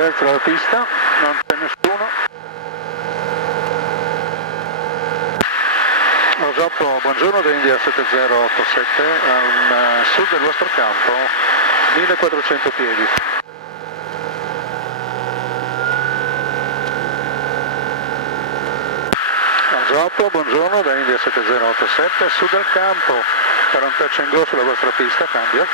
destra della pista, non c'è nessuno. Osoppo, buongiorno da India 7087, al sud del vostro campo, 1400 piedi. Osoppo, buongiorno da India 7087, a sud del campo, per un touch and go sulla vostra pista, cambio.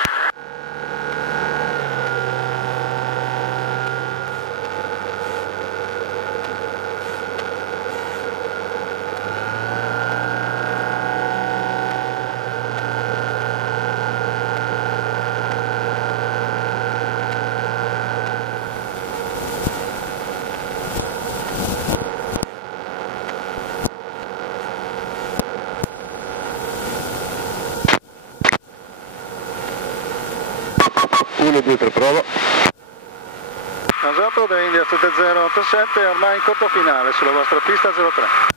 Uno, due, tre, prova. Osoppo da India 7087, ormai in corto finale sulla vostra pista 03.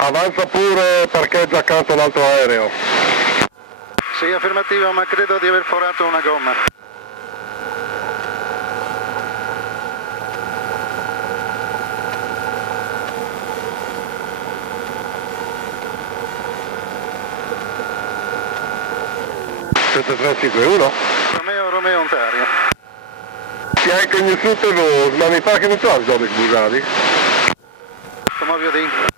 Avanza pure, parcheggia accanto all'altro aereo. Sì, affermativo, ma credo di aver forato una gomma. Sette, tre, cinque, uno. Romeo Ontario. Ti hai conosciuto lo smanità che ne trovi, Dominic Busani? Come vi ho detto.